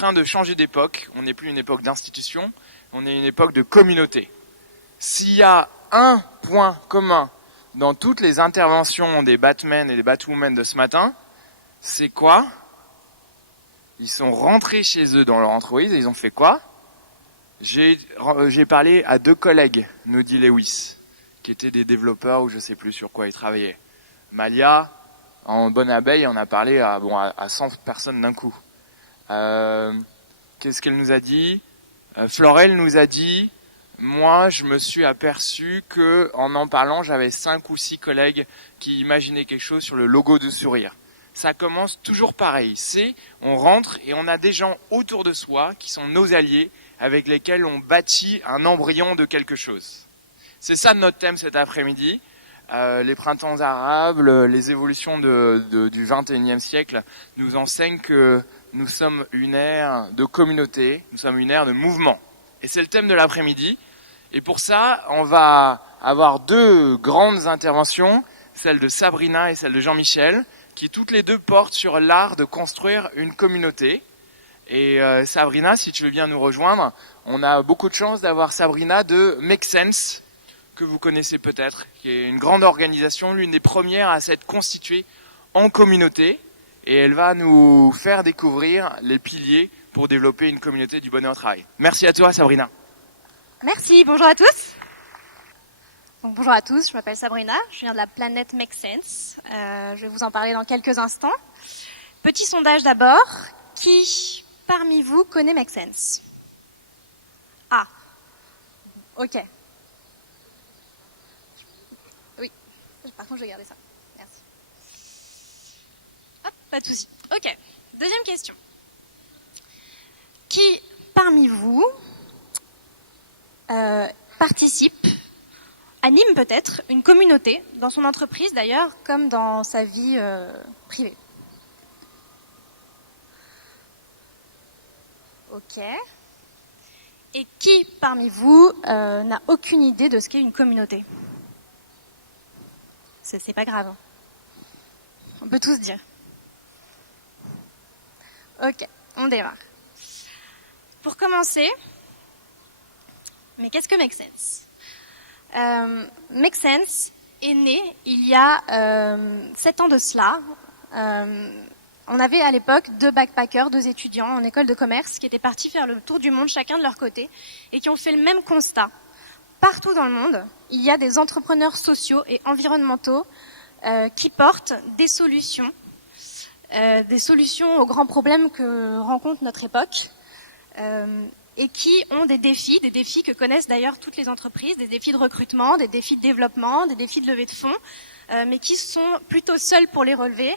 train de changer d'époque. On n'est plus une époque d'institution, on est une époque de communauté. S'il y a un point commun dans toutes les interventions des Batmen et des Batwomen de ce matin, c'est quoi? Ils sont rentrés chez eux dans leur entreprise et ils ont fait quoi? J'ai parlé à 2 collègues, nous dit Lewis, qui étaient des développeurs ou je ne sais plus sur quoi ils travaillaient. Malia, en bonne abeille, on a parlé à 100 personnes d'un coup. Qu'est-ce qu'elle nous a dit? Florel nous a dit, moi je me suis aperçu que en parlant, j'avais 5 ou 6 collègues qui imaginaient quelque chose sur le logo de Sourire. Ça commence toujours pareil, on rentre et on a des gens autour de soi qui sont nos alliés, avec lesquels on bâtit un embryon de quelque chose. C'est ça notre thème cet après-midi. Les printemps arabes, les évolutions du XXIe siècle nous enseignent que nous sommes une ère de communauté, nous sommes une ère de mouvement. Et c'est le thème de l'après-midi. Et pour ça, on va avoir 2 grandes interventions, celle de Sabrina et celle de Jean-Michel, qui toutes les 2 portent sur l'art de construire une communauté. Et Sabrina, si tu veux bien nous rejoindre, on a beaucoup de chance d'avoir Sabrina de Make Sense, que vous connaissez peut-être, qui est une grande organisation, l'une des premières à s'être constituée en communauté. Et elle va nous faire découvrir les piliers pour développer une communauté du bonheur au travail. Merci à toi, Sabrina. Merci, bonjour à tous. Donc, bonjour à tous, je m'appelle Sabrina, je viens de la planète Make Sense. Je vais vous en parler dans quelques instants. Petit sondage d'abord, qui parmi vous connaît Make Sense? Ah, ok. Oui, par contre je vais garder ça. Merci. Hop, pas de souci. Ok, deuxième question. Qui parmi vous participe, anime peut-être une communauté dans son entreprise d'ailleurs, comme dans sa vie privée? Ok. Et qui parmi vous n'a aucune idée de ce qu'est une communauté? C'est pas grave. On peut tous dire. Ok, on démarre. Pour commencer, mais qu'est-ce que Make Sense? Make Sense est né il y a 7 ans de cela. On avait à l'époque 2 backpackers, 2 étudiants en école de commerce qui étaient partis faire le tour du monde chacun de leur côté et qui ont fait le même constat. Partout dans le monde, il y a des entrepreneurs sociaux et environnementaux qui portent des solutions aux grands problèmes que rencontre notre époque et qui ont des défis que connaissent d'ailleurs toutes les entreprises, des défis de recrutement, des défis de développement, des défis de levée de fonds, mais qui sont plutôt seuls pour les relever.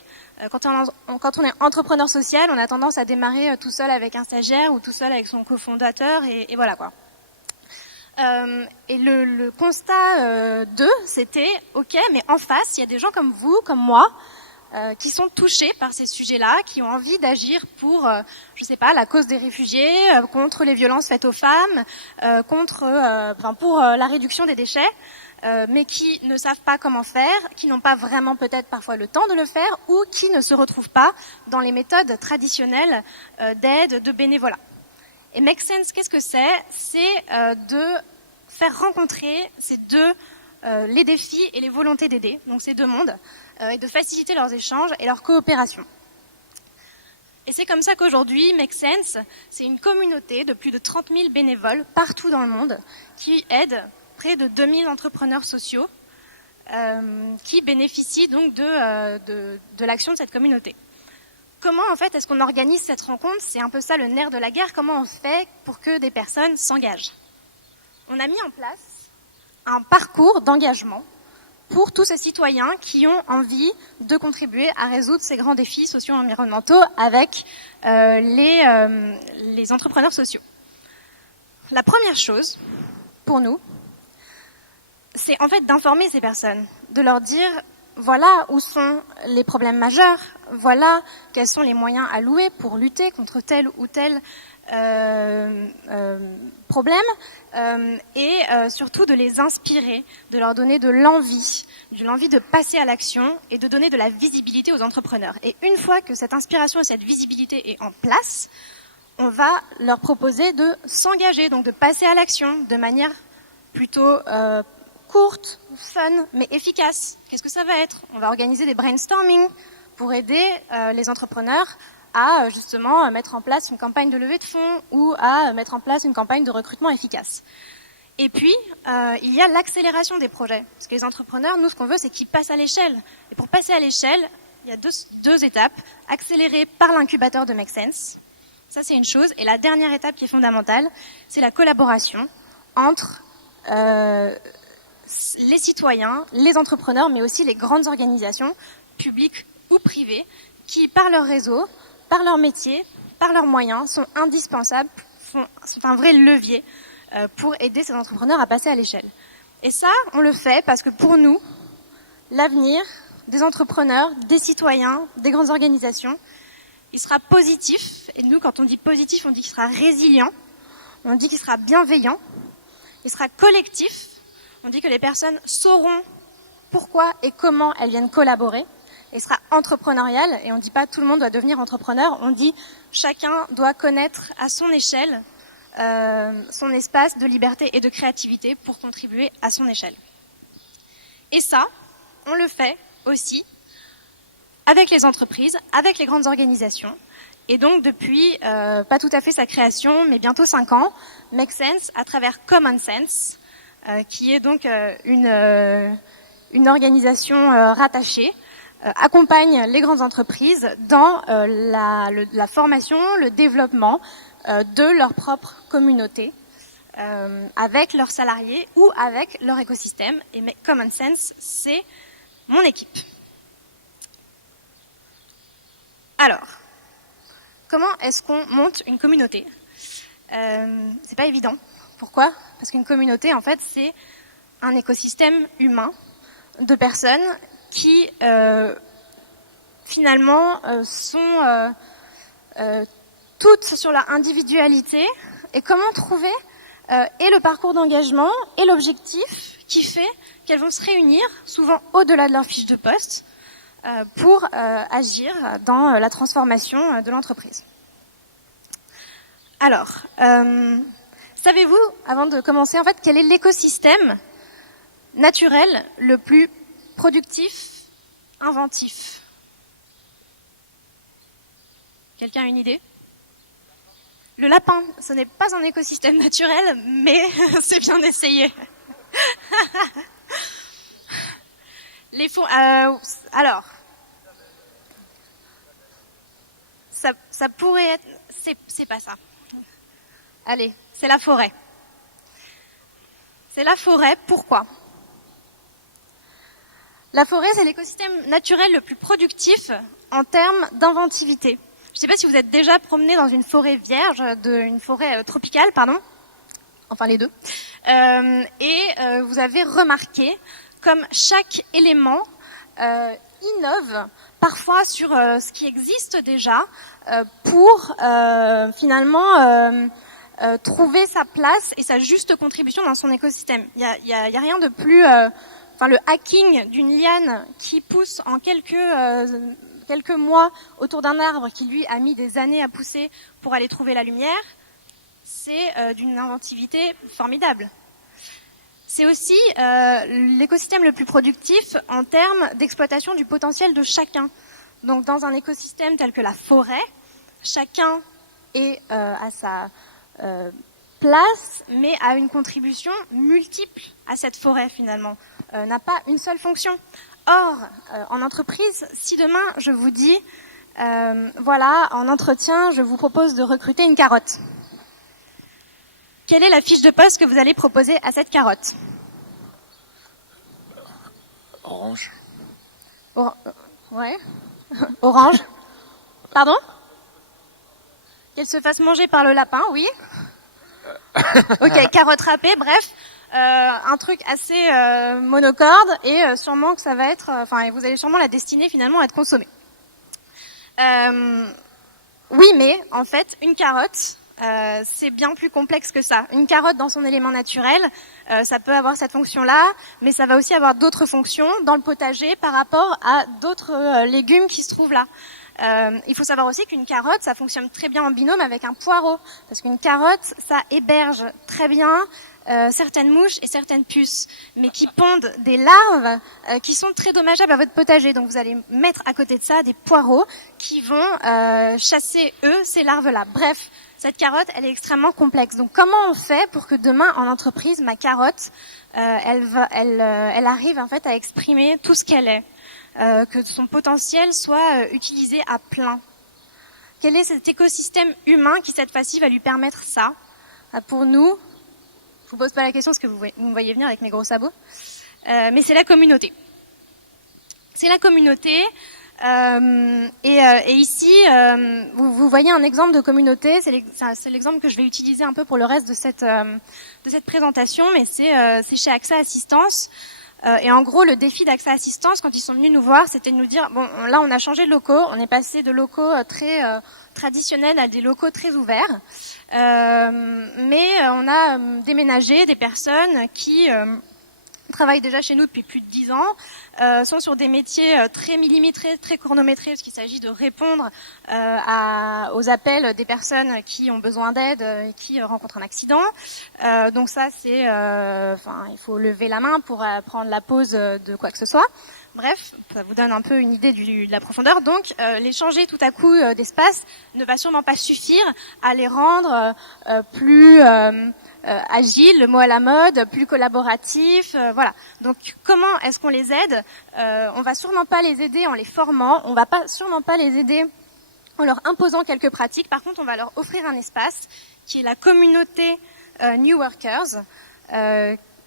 Quand on est entrepreneur social, on a tendance à démarrer tout seul avec un stagiaire ou tout seul avec son cofondateur et voilà quoi. Et le constat 2, c'était ok, mais en face, il y a des gens comme vous, comme moi, qui sont touchés par ces sujets-là, qui ont envie d'agir pour, je sais pas, la cause des réfugiés, contre les violences faites aux femmes, pour la réduction des déchets, mais qui ne savent pas comment faire, qui n'ont pas vraiment peut-être parfois le temps de le faire, ou qui ne se retrouvent pas dans les méthodes traditionnelles d'aide, de bénévolat. Et Make Sense, qu'est-ce que c'est? C'est de faire rencontrer ces deux, les défis et les volontés d'aider, donc ces 2 mondes, et de faciliter leurs échanges et leur coopération. Et c'est comme ça qu'aujourd'hui, Make Sense, c'est une communauté de plus de 30 000 bénévoles partout dans le monde qui aident près de 2000 entrepreneurs sociaux qui bénéficient donc de l'action de cette communauté. Comment en fait est-ce qu'on organise cette rencontre? C'est un peu ça le nerf de la guerre. Comment on fait pour que des personnes s'engagent? On a mis en place un parcours d'engagement pour tous ces citoyens qui ont envie de contribuer à résoudre ces grands défis socio-environnementaux avec les entrepreneurs sociaux. La première chose, pour nous, c'est en fait d'informer ces personnes, de leur dire voilà où sont les problèmes majeurs, voilà quels sont les moyens alloués pour lutter contre tel ou tel problème, et surtout de les inspirer, de leur donner de l'envie de passer à l'action et de donner de la visibilité aux entrepreneurs. Et une fois que cette inspiration et cette visibilité est en place, on va leur proposer de s'engager, donc de passer à l'action de manière plutôt courte, fun, mais efficace. Qu'est-ce que ça va être? On va organiser des brainstorming pour aider les entrepreneurs à justement mettre en place une campagne de levée de fonds ou à mettre en place une campagne de recrutement efficace. Et puis, il y a l'accélération des projets. Parce que les entrepreneurs, nous, ce qu'on veut, c'est qu'ils passent à l'échelle. Et pour passer à l'échelle, il y a deux étapes. Accélérer par l'incubateur de Make Sense. Ça, c'est une chose. Et la dernière étape qui est fondamentale, c'est la collaboration entre les citoyens, les entrepreneurs, mais aussi les grandes organisations, publiques ou privées, qui, par leur réseau, par leur métier, par leurs moyens, sont indispensables, sont un vrai levier pour aider ces entrepreneurs à passer à l'échelle. Et ça, on le fait parce que pour nous, l'avenir des entrepreneurs, des citoyens, des grandes organisations, il sera positif. Et nous, quand on dit positif, on dit qu'il sera résilient, on dit qu'il sera bienveillant, il sera collectif, on dit que les personnes sauront pourquoi et comment elles viennent collaborer, et sera entrepreneurial, et on ne dit pas tout le monde doit devenir entrepreneur, on dit chacun doit connaître à son échelle son espace de liberté et de créativité pour contribuer à son échelle. Et ça, on le fait aussi avec les entreprises, avec les grandes organisations. Et donc depuis, pas tout à fait sa création, mais bientôt 5 ans, Make Sense, à travers Common Sense, qui est donc une organisation rattachée, accompagne les grandes entreprises dans la formation, le développement de leur propre communauté, avec leurs salariés ou avec leur écosystème. Et Common Sense, c'est mon équipe. Alors, comment est-ce qu'on monte une communauté? C'est pas évident. Pourquoi? Parce qu'une communauté, en fait, c'est un écosystème humain de personnes qui, finalement, sont toutes sur leur individualité. Et comment trouver et le parcours d'engagement et l'objectif qui fait qu'elles vont se réunir, souvent au-delà de leur fiche de poste, pour agir dans la transformation de l'entreprise. Alors, savez-vous, avant de commencer, en fait, quel est l'écosystème naturel le plus productif, inventif? Quelqu'un a une idée? Le lapin, ce n'est pas un écosystème naturel, mais c'est bien essayé. Les fonds, alors, ça pourrait être, c'est pas ça. Allez, c'est la forêt. C'est la forêt, pourquoi? La forêt, c'est l'écosystème naturel le plus productif en termes d'inventivité. Je ne sais pas si vous êtes déjà promené dans une forêt vierge, une forêt tropicale, pardon, enfin les deux, et vous avez remarqué comme chaque élément innove parfois sur ce qui existe déjà pour finalement trouver sa place et sa juste contribution dans son écosystème. Il y a rien de plus... le hacking d'une liane qui pousse en quelques mois autour d'un arbre qui lui a mis des années à pousser pour aller trouver la lumière, c'est d'une inventivité formidable. C'est aussi l'écosystème le plus productif en termes d'exploitation du potentiel de chacun. Donc dans un écosystème tel que la forêt, chacun est à sa place, mais a une contribution multiple à cette forêt finalement, n'a pas une seule fonction. Or, en entreprise, si demain je vous dis, voilà, en entretien, je vous propose de recruter une carotte. Quelle est la fiche de poste que vous allez proposer à cette carotte? Orange. Ouais. Orange. Pardon? Qu'elle se fasse manger par le lapin, oui. Ok, carotte râpée, bref. Un truc assez monocorde et sûrement que ça va être... vous allez sûrement la destiner finalement à être consommée. Oui, mais en fait, une carotte... c'est bien plus complexe que ça. Une carotte dans son élément naturel, ça peut avoir cette fonction-là, mais ça va aussi avoir d'autres fonctions dans le potager par rapport à d'autres légumes qui se trouvent là. Il faut savoir aussi qu'une carotte, ça fonctionne très bien en binôme avec un poireau, parce qu'une carotte, ça héberge très bien certaines mouches et certaines puces, mais qui pondent des larves qui sont très dommageables à votre potager. Donc vous allez mettre à côté de ça des poireaux qui vont chasser, ces larves-là. Bref, cette carotte, elle est extrêmement complexe. Donc comment on fait pour que demain, en entreprise, ma carotte, elle arrive en fait à exprimer tout ce qu'elle est, que son potentiel soit utilisé à plein? Quel est cet écosystème humain qui, cette fois-ci, va lui permettre ça? Pour nous, je vous pose pas la question parce que vous me voyez venir avec mes gros sabots, mais c'est la communauté. C'est la communauté. Et ici, vous voyez un exemple de communauté. C'est l'exemple que je vais utiliser un peu pour le reste de cette présentation, mais c'est chez AXA Assistance. Et en gros, le défi d'AXA Assistance, quand ils sont venus nous voir, c'était de nous dire, bon, là, on a changé de locaux, on est passé de locaux très traditionnels à des locaux très ouverts, mais on a déménagé des personnes qui travaillent déjà chez nous depuis plus de 10 ans, sont sur des métiers très millimétrés, très chronométrés, parce qu'il s'agit de répondre aux appels des personnes qui ont besoin d'aide et qui rencontrent un accident. Donc ça, c'est, il faut lever la main pour prendre la pause de quoi que ce soit. Bref, ça vous donne un peu une idée de la profondeur. Donc, les changer tout à coup d'espace ne va sûrement pas suffire à les rendre plus agile, le mot à la mode, plus collaboratif, voilà. Donc comment est-ce qu'on les aide? On va sûrement pas les aider en les formant, on va sûrement pas les aider en leur imposant quelques pratiques. Par contre, on va leur offrir un espace qui est la communauté New Workers,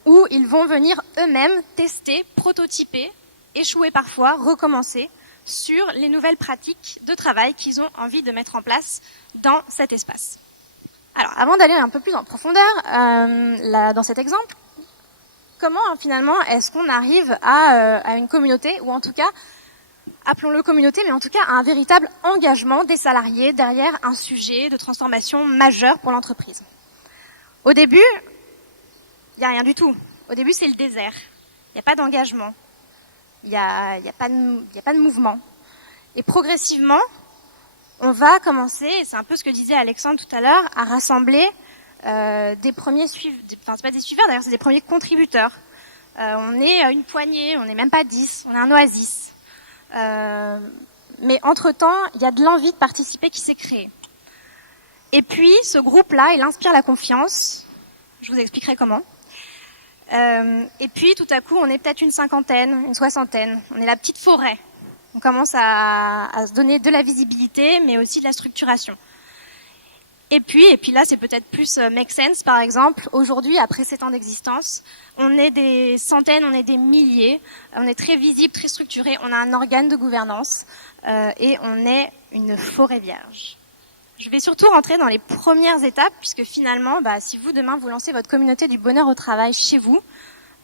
où ils vont venir eux-mêmes tester, prototyper, échouer parfois, recommencer sur les nouvelles pratiques de travail qu'ils ont envie de mettre en place dans cet espace. Alors, avant d'aller un peu plus en profondeur, dans cet exemple, comment finalement est-ce qu'on arrive à une communauté, ou en tout cas, appelons-le communauté, mais en tout cas à un véritable engagement des salariés derrière un sujet de transformation majeur pour l'entreprise? Au début, il n'y a rien du tout. Au début, c'est le désert. Il n'y a pas d'engagement. Il n'y a pas de mouvement. Et progressivement, on va commencer, et c'est un peu ce que disait Alexandre tout à l'heure, à rassembler des premiers suiveurs, enfin c'est pas des suiveurs d'ailleurs, c'est des premiers contributeurs. On est une poignée, on n'est même pas 10, on est un oasis. Mais entre-temps, il y a de l'envie de participer qui s'est créée. Et puis, ce groupe-là, il inspire la confiance. Je vous expliquerai comment. Et puis, tout à coup, on est peut-être une cinquantaine, une soixantaine. On est la petite forêt. On commence à se donner de la visibilité, mais aussi de la structuration. Et puis là, c'est peut-être plus Make Sense, par exemple. Aujourd'hui, après 7 ans d'existence, on est des centaines, on est des milliers. On est très visible, très structuré. On a un organe de gouvernance et on est une forêt vierge. Je vais surtout rentrer dans les premières étapes, puisque finalement, si vous, demain, vous lancez votre communauté du bonheur au travail chez vous,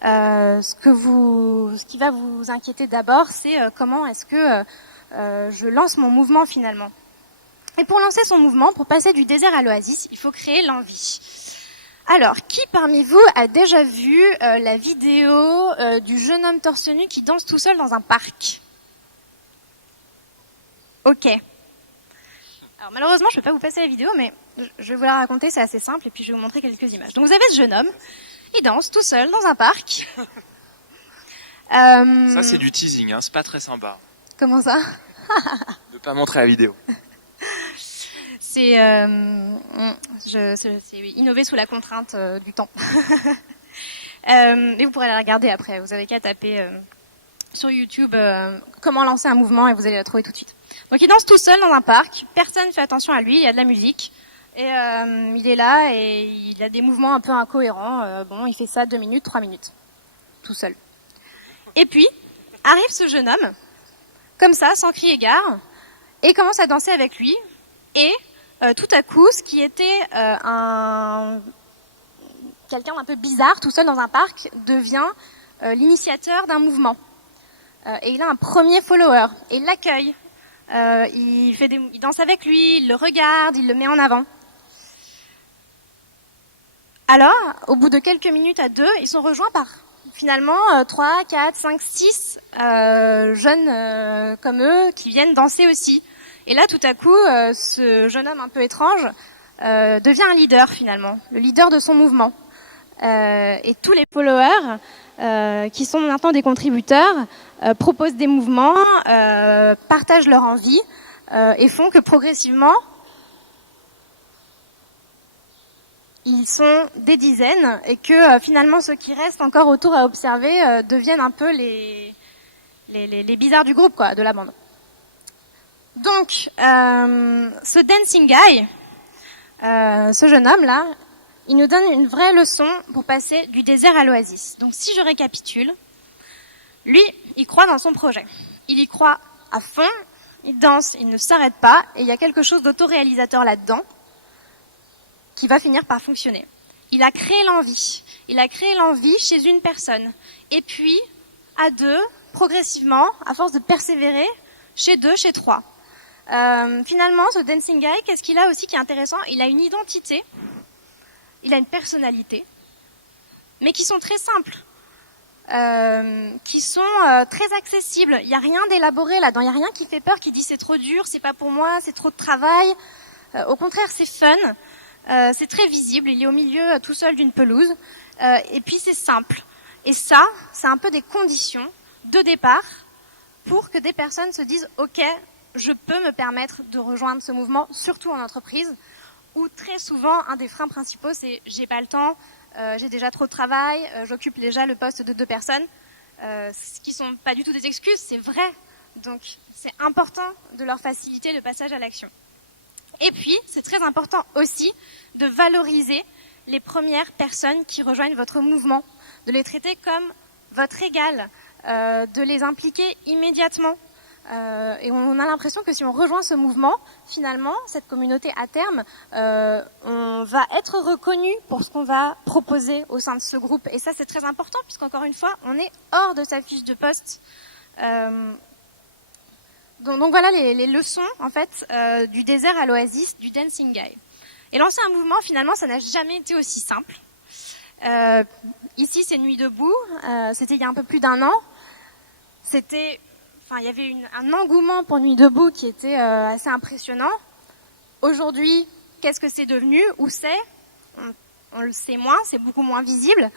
ce qui va vous inquiéter d'abord, c'est comment est-ce que je lance mon mouvement finalement. Et pour lancer son mouvement, pour passer du désert à l'oasis, il faut créer l'envie. Alors, qui parmi vous a déjà vu la vidéo du jeune homme torse nu qui danse tout seul dans un parc? Ok. Alors malheureusement, je ne peux pas vous passer la vidéo, mais je vais vous la raconter, c'est assez simple, et puis je vais vous montrer quelques images. Donc vous avez ce jeune homme, il danse tout seul dans un parc. Ça, c'est du teasing, hein, c'est pas très sympa. Comment ça? De pas montrer la vidéo. C'est innover sous la contrainte du temps. Mais vous pourrez la regarder après. Vous avez qu'à taper sur YouTube comment lancer un mouvement et vous allez la trouver tout de suite. Donc il danse tout seul dans un parc. Personne ne fait attention à lui. Il y a de la musique. Et il est là et il a des mouvements un peu incohérents. Il fait ça 2 minutes, 3 minutes. Tout seul. Et puis, arrive ce jeune homme, comme ça, sans crier gare, et commence à danser avec lui. Et tout à coup, ce qui était quelqu'un d'un peu bizarre, tout seul dans un parc, devient l'initiateur d'un mouvement. Et il a un premier follower, et il l'accueille. Il danse avec lui, il le regarde, il le met en avant. Alors, au bout de quelques minutes à 2, ils sont rejoints par finalement 3, 4, 5, 6 jeunes comme eux qui viennent danser aussi. Et là, tout à coup, ce jeune homme un peu étrange devient un leader finalement, le leader de son mouvement. Et tous les followers, qui sont maintenant des contributeurs, proposent des mouvements, partagent leur envie et font que progressivement, ils sont des dizaines et que finalement ceux qui restent encore autour à observer deviennent un peu les bizarres du groupe, quoi, de la bande. Donc, ce dancing guy, ce jeune homme là, il nous donne une vraie leçon pour passer du désert à l'oasis. Donc si je récapitule, lui, il croit dans son projet. Il y croit à fond, il danse, il ne s'arrête pas, et il y a quelque chose d'autoréalisateur là-dedans qui va finir par fonctionner. Il a créé l'envie. Il a créé l'envie chez une personne. Et puis, à deux, progressivement, à force de persévérer, chez deux, chez trois. Finalement, ce dancing guy, qu'est-ce qu'il a aussi qui est intéressant? Il a une identité, il a une personnalité, mais qui sont très simples, qui sont très accessibles. Il n'y a rien d'élaboré là-dedans, il n'y a rien qui fait peur, qui dit c'est trop dur, c'est pas pour moi, c'est trop de travail. Au contraire, c'est fun, c'est très visible, il est au milieu tout seul d'une pelouse, et puis c'est simple. Et ça, c'est un peu des conditions de départ pour que des personnes se disent « Ok, je peux me permettre de rejoindre ce mouvement, surtout en entreprise », où très souvent, un des freins principaux, c'est « j'ai pas le temps, j'ai déjà trop de travail, j'occupe déjà le poste de 2 personnes », ce qui sont pas du tout des excuses, c'est vrai. Donc, c'est important de leur faciliter le passage à l'action. Et puis, c'est très important aussi de valoriser les premières personnes qui rejoignent votre mouvement, de les traiter comme votre égal, de les impliquer immédiatement. Et on a l'impression que si on rejoint ce mouvement, finalement, cette communauté à terme, on va être reconnu pour ce qu'on va proposer au sein de ce groupe. Et ça, c'est très important, puisqu'encore une fois, on est hors de sa fiche de poste. Donc voilà les leçons, en fait, du désert à l'oasis, du dancing guy. Et lancer un mouvement, finalement, ça n'a jamais été aussi simple. Ici, c'est Nuit debout. C'était il y a un peu plus d'1 an. Il y avait un engouement pour Nuit debout qui était assez impressionnant. Aujourd'hui, qu'est-ce que c'est devenu? Où c'est? On le sait moins, c'est beaucoup moins visible.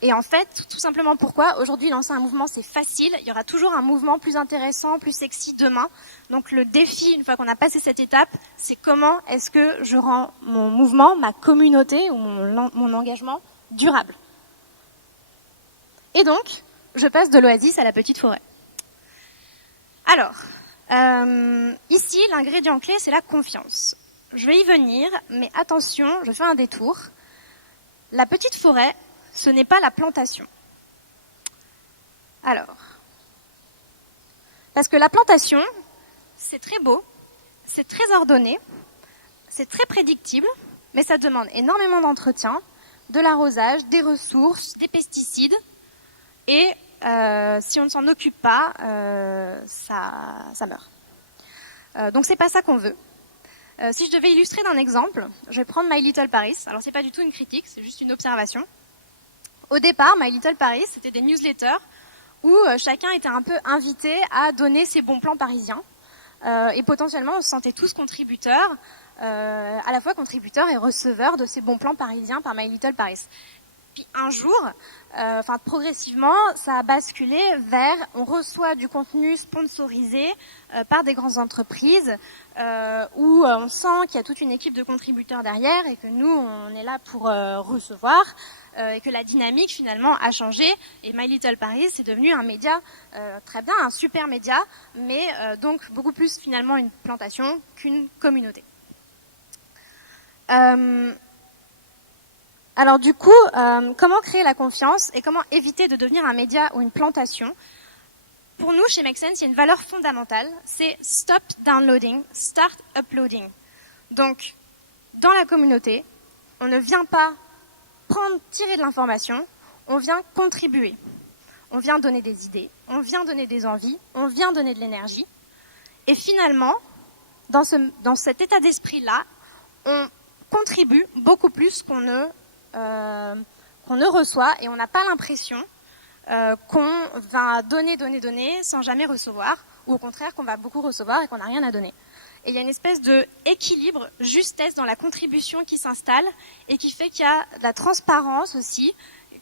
Et en fait, tout simplement pourquoi? Aujourd'hui, lancer un mouvement, c'est facile. Il y aura toujours un mouvement plus intéressant, plus sexy demain. Donc le défi, une fois qu'on a passé cette étape, c'est comment est-ce que je rends mon mouvement, ma communauté ou mon engagement durable. Et donc, je passe de l'oasis à la petite forêt. Alors, ici, l'ingrédient clé, c'est la confiance. Je vais y venir, mais attention, je fais un détour. La petite forêt, ce n'est pas la plantation. Alors, parce que la plantation, c'est très beau, c'est très ordonné, c'est très prédictible, mais ça demande énormément d'entretien, de l'arrosage, des ressources, des pesticides, et si on ne s'en occupe pas, ça meurt. Donc c'est pas ça qu'on veut. Si je devais illustrer d'un exemple, je vais prendre My Little Paris. Alors c'est pas du tout une critique, c'est juste une observation. Au départ, My Little Paris, c'était des newsletters où chacun était un peu invité à donner ses bons plans parisiens. Et potentiellement, on se sentait tous contributeurs, à la fois contributeurs et receveurs de ces bons plans parisiens par My Little Paris. Puis un jour, progressivement, ça a basculé vers on reçoit du contenu sponsorisé par des grandes entreprises où on sent qu'il y a toute une équipe de contributeurs derrière et que nous, on est là pour recevoir et que la dynamique finalement a changé. Et My Little Paris, c'est devenu un média très bien, un super média, mais donc beaucoup plus finalement une plantation qu'une communauté. Alors du coup, comment créer la confiance et comment éviter de devenir un média ou une plantation? Pour nous, chez Make Sense, il y a une valeur fondamentale, c'est stop downloading, start uploading. Donc, dans la communauté, on ne vient pas tirer de l'information, on vient contribuer. On vient donner des idées, on vient donner des envies, on vient donner de l'énergie. Et finalement, dans cet état d'esprit-là, on contribue beaucoup plus qu'on ne reçoit et on n'a pas l'impression qu'on va donner sans jamais recevoir ou au contraire qu'on va beaucoup recevoir et qu'on n'a rien à donner. Et il y a une espèce de équilibre, justesse dans la contribution qui s'installe et qui fait qu'il y a de la transparence aussi,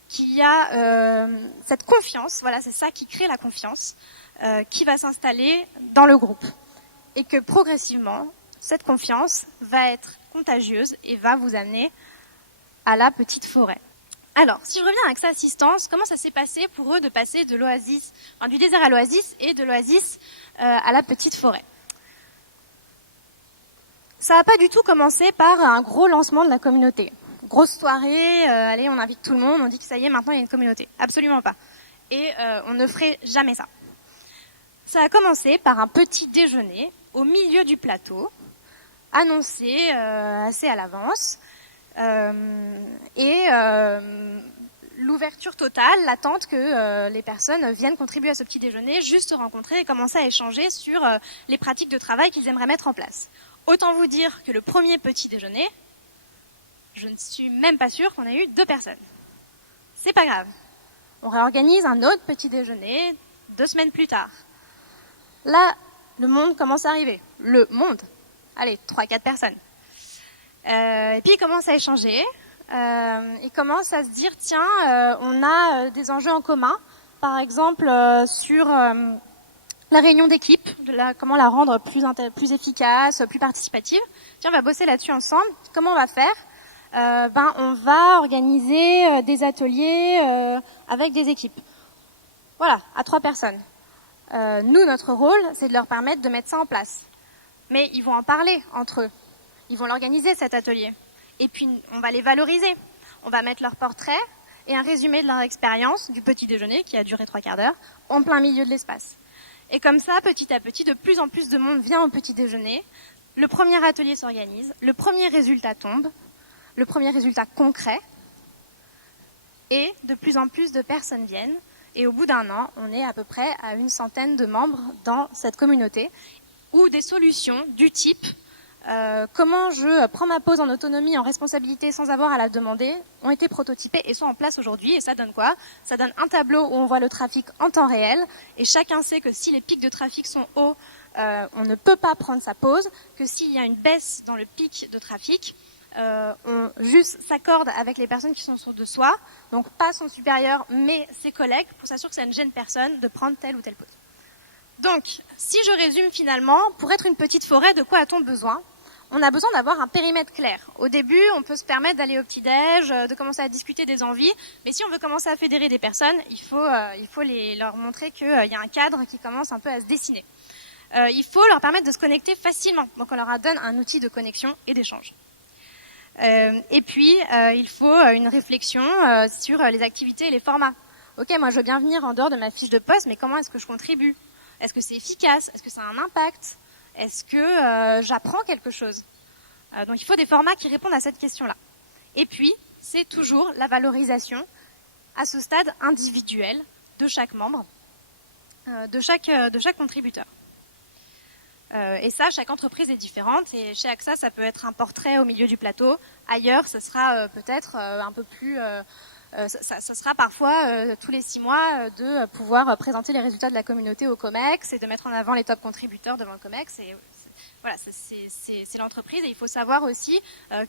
qu'il y a cette confiance, voilà, c'est ça qui crée la confiance, qui va s'installer dans le groupe. Et que progressivement, cette confiance va être contagieuse et va vous amener à la petite forêt. Alors, si je reviens à Axa Assistance, comment ça s'est passé pour eux de passer de l'oasis, enfin, du désert à l'oasis et de l'oasis à la petite forêt? Ça n'a pas du tout commencé par un gros lancement de la communauté. Grosse soirée, allez, on invite tout le monde, on dit que ça y est, maintenant il y a une communauté. Absolument pas. Et on ne ferait jamais ça. Ça a commencé par un petit déjeuner au milieu du plateau, annoncé assez à l'avance, et l'ouverture totale, l'attente que les personnes viennent contribuer à ce petit déjeuner, juste se rencontrer et commencer à échanger sur les pratiques de travail qu'ils aimeraient mettre en place. Autant vous dire que le premier petit déjeuner, je ne suis même pas sûre qu'on ait eu 2 personnes. C'est pas grave. On réorganise un autre petit déjeuner 2 semaines plus tard. Là, le monde commence à arriver. Le monde. Allez, 3-4 personnes. Et puis ils commencent à échanger. Ils commencent à se dire, tiens, on a des enjeux en commun. Par exemple, sur la réunion d'équipe, comment la rendre plus efficace, plus participative. Tiens, on va bosser là-dessus ensemble. Comment on va faire? On va organiser des ateliers avec des équipes. Voilà, à 3 personnes. Nous, notre rôle, c'est de leur permettre de mettre ça en place. Mais ils vont en parler entre eux. Ils vont l'organiser, cet atelier. Et puis, on va les valoriser. On va mettre leur portrait et un résumé de leur expérience du petit déjeuner, qui a duré 3/4 d'heure, en plein milieu de l'espace. Et comme ça, petit à petit, de plus en plus de monde vient au petit déjeuner. Le premier atelier s'organise. Le premier résultat tombe. Le premier résultat concret. Et de plus en plus de personnes viennent. Et au bout d'1 an, on est à peu près à 100 de membres dans cette communauté, où des solutions du type comment je prends ma pause en autonomie, en responsabilité, sans avoir à la demander, ont été prototypées et sont en place aujourd'hui. Et ça donne quoi? Ça donne un tableau où on voit le trafic en temps réel, et chacun sait que si les pics de trafic sont hauts, on ne peut pas prendre sa pause, que s'il y a une baisse dans le pic de trafic, on juste s'accorde avec les personnes qui sont autour de soi, donc pas son supérieur, mais ses collègues, pour s'assurer que ça ne gêne personne de prendre telle ou telle pause. Donc, si je résume finalement, pour être une petite forêt, de quoi a-t-on besoin? On a besoin d'avoir un périmètre clair. Au début, on peut se permettre d'aller au petit-déj, de commencer à discuter des envies, mais si on veut commencer à fédérer des personnes, il faut leur montrer qu'il y a un cadre qui commence un peu à se dessiner. Il faut leur permettre de se connecter facilement, donc on leur donne un outil de connexion et d'échange. Et puis, il faut une réflexion sur les activités et les formats. Ok, moi je veux bien venir en dehors de ma fiche de poste, mais comment est-ce que je contribue? Est-ce que c'est efficace? Est-ce que ça a un impact? Est-ce que j'apprends quelque chose? Donc il faut des formats qui répondent à cette question-là. Et puis, c'est toujours la valorisation à ce stade individuel de chaque membre, de chaque contributeur. Et ça, chaque entreprise est différente. Et chez Axa, ça peut être un portrait au milieu du plateau. Ailleurs, ce sera peut-être un peu plus... ça sera parfois tous les 6 mois de pouvoir présenter les résultats de la communauté au COMEX et de mettre en avant les top contributeurs devant le COMEX. Et voilà, c'est l'entreprise, et il faut savoir aussi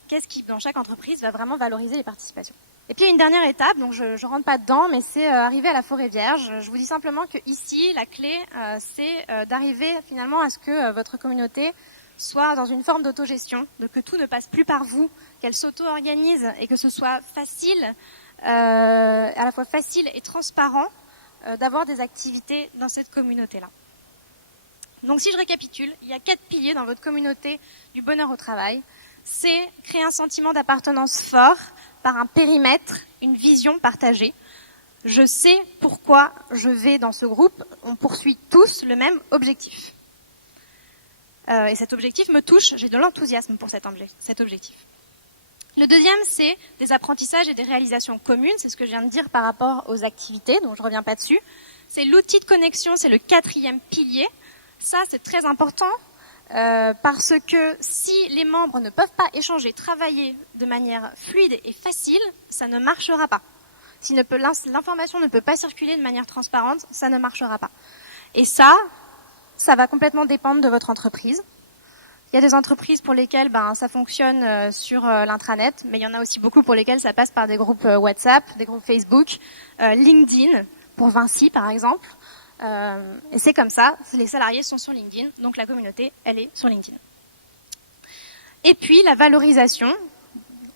qu'est-ce qui, dans chaque entreprise, va vraiment valoriser les participations. Et puis une dernière étape, donc je ne rentre pas dedans, mais c'est arriver à la forêt vierge. Je vous dis simplement que ici, la clé, c'est d'arriver finalement à ce que votre communauté soit dans une forme d'autogestion, de que tout ne passe plus par vous, qu'elle s'auto-organise et que ce soit facile, à la fois facile et transparent, d'avoir des activités dans cette communauté-là. Donc si je récapitule, il y a 4 piliers dans votre communauté du bonheur au travail. C'est créer un sentiment d'appartenance fort par un périmètre, une vision partagée. Je sais pourquoi je vais dans ce groupe, on poursuit tous le même objectif. Et cet objectif me touche, j'ai de l'enthousiasme pour cet objectif. Le deuxième, c'est des apprentissages et des réalisations communes, c'est ce que je viens de dire par rapport aux activités, donc je ne reviens pas dessus. C'est l'outil de connexion, c'est le 4e pilier. Ça, c'est très important parce que si les membres ne peuvent pas échanger, travailler de manière fluide et facile, ça ne marchera pas. Si l'information ne peut pas circuler de manière transparente, ça ne marchera pas. Et ça, ça va complètement dépendre de votre entreprise. Il y a des entreprises pour lesquelles ça fonctionne sur l'intranet, mais il y en a aussi beaucoup pour lesquelles ça passe par des groupes WhatsApp, des groupes Facebook, LinkedIn, pour Vinci par exemple. Et c'est comme ça, les salariés sont sur LinkedIn, donc la communauté, elle est sur LinkedIn. Et puis la valorisation,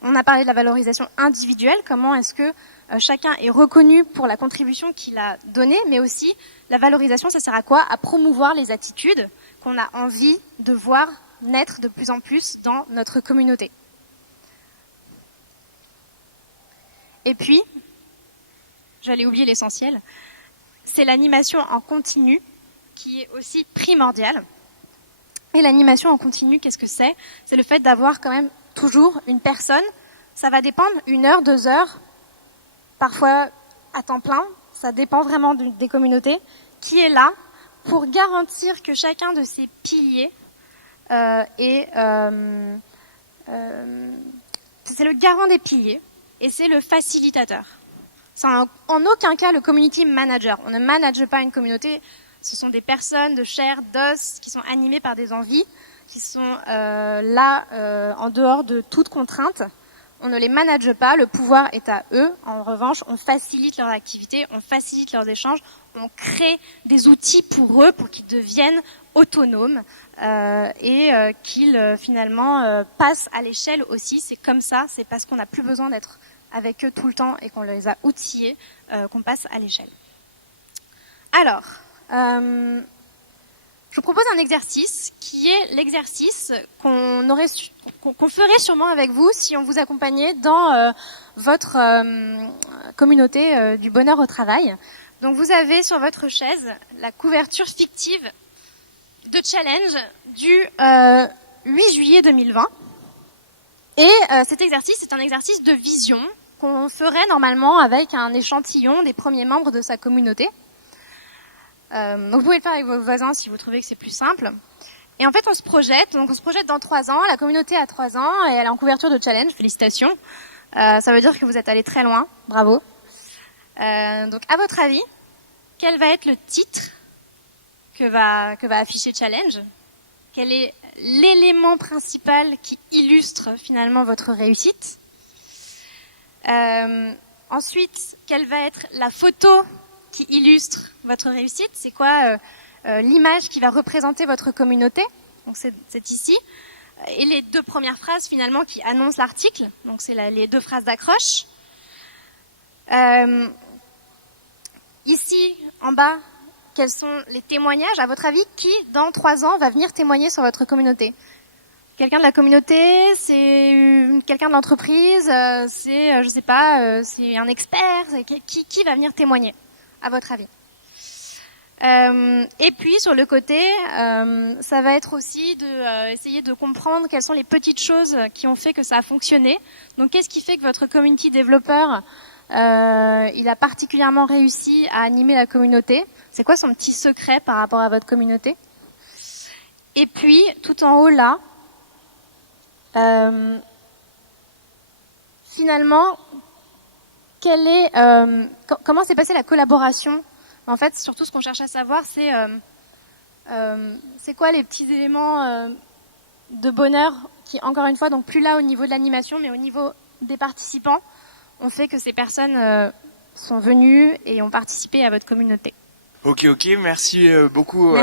on a parlé de la valorisation individuelle, comment est-ce que chacun est reconnu pour la contribution qu'il a donnée, mais aussi la valorisation, ça sert à quoi? À promouvoir les attitudes qu'on a envie de voir naître de plus en plus dans notre communauté. Et puis, j'allais oublier l'essentiel, c'est l'animation en continu qui est aussi primordiale. Et l'animation en continu, qu'est-ce que c'est? C'est le fait d'avoir quand même toujours une personne, ça va dépendre, 1 heure, 2 heures, parfois à temps plein, ça dépend vraiment des communautés, qui est là pour garantir que chacun de ces piliers c'est le garant des piliers et c'est le facilitateur. C'est en aucun cas le community manager. On ne manage pas une communauté, ce sont des personnes de chair, d'os, qui sont animées par des envies, qui sont là en dehors de toute contrainte. On ne les manage pas, le pouvoir est à eux. En revanche, on facilite leur activité, on facilite leurs échanges, on crée des outils pour eux, pour qu'ils deviennent autonomes qu'ils finalement passent à l'échelle aussi. C'est comme ça, c'est parce qu'on n'a plus besoin d'être avec eux tout le temps et qu'on les a outillés qu'on passe à l'échelle. Alors, je vous propose un exercice qui est l'exercice qu'on ferait sûrement avec vous si on vous accompagnait dans votre communauté du bonheur au travail. Donc vous avez sur votre chaise la couverture fictive de challenge du 8 juillet 2020. Et cet exercice est un exercice de vision qu'on ferait normalement avec un échantillon des premiers membres de sa communauté. Donc vous pouvez le faire avec vos voisins si vous trouvez que c'est plus simple. Et en fait, on se projette dans 3 ans. La communauté a 3 ans et elle est en couverture de challenge. Félicitations. Ça veut dire que vous êtes allé très loin. Bravo. Donc, à votre avis, quel va être le titre que va afficher challenge? Quel est l'élément principal qui illustre finalement votre réussite? Ensuite, quelle va être la photo qui illustre votre réussite? C'est quoi l'image qui va représenter votre communauté? Donc c'est ici. Et les 2 premières phrases finalement qui annoncent l'article. Donc c'est les 2 phrases d'accroche. Ici, en bas, quels sont les témoignages? À votre avis, qui dans 3 ans va venir témoigner sur votre communauté? Quelqu'un de la communauté, c'est quelqu'un de l'entreprise, c'est, je sais pas, c'est un expert, qui va venir témoigner, à votre avis? Et puis sur le côté, ça va être aussi essayer de comprendre quelles sont les petites choses qui ont fait que ça a fonctionné. Donc qu'est-ce qui fait que votre community développeur, il a particulièrement réussi à animer la communauté? C'est quoi son petit secret par rapport à votre communauté? Et puis tout en haut là, finalement, comment s'est passée la collaboration? En fait, surtout ce qu'on cherche à savoir, c'est quoi les petits éléments de bonheur qui, encore une fois, donc plus là au niveau de l'animation, mais au niveau des participants, ont fait que ces personnes sont venues et ont participé à votre communauté. Ok, merci beaucoup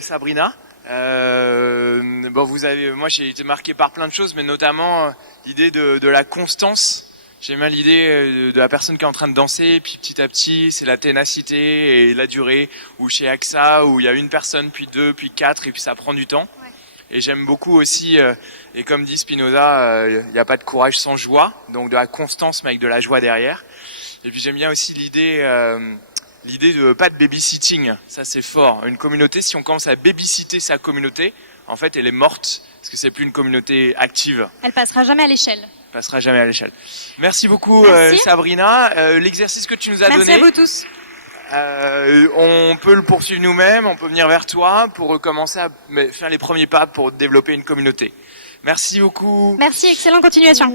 Sabrina. Moi j'ai été marqué par plein de choses, mais notamment l'idée de la constance. J'aime bien l'idée de la personne qui est en train de danser, puis petit à petit, c'est la ténacité et la durée, ou chez AXA, où il y a 1 personne, puis 2, puis 4, et puis ça prend du temps. Ouais. Et j'aime beaucoup aussi, et comme dit Spinoza, il n'y a pas de courage sans joie, donc de la constance, mais avec de la joie derrière. Et puis j'aime bien aussi l'idée de pas de babysitting, ça c'est fort. Une communauté, si on commence à babysitter sa communauté, en fait elle est morte, parce que c'est plus une communauté active. Elle passera jamais à l'échelle. Merci beaucoup Sabrina. L'exercice que tu nous as donné. Merci à vous tous. On peut le poursuivre nous-mêmes, on peut venir vers toi pour commencer à faire les premiers pas pour développer une communauté. Merci beaucoup. Merci, excellente continuation.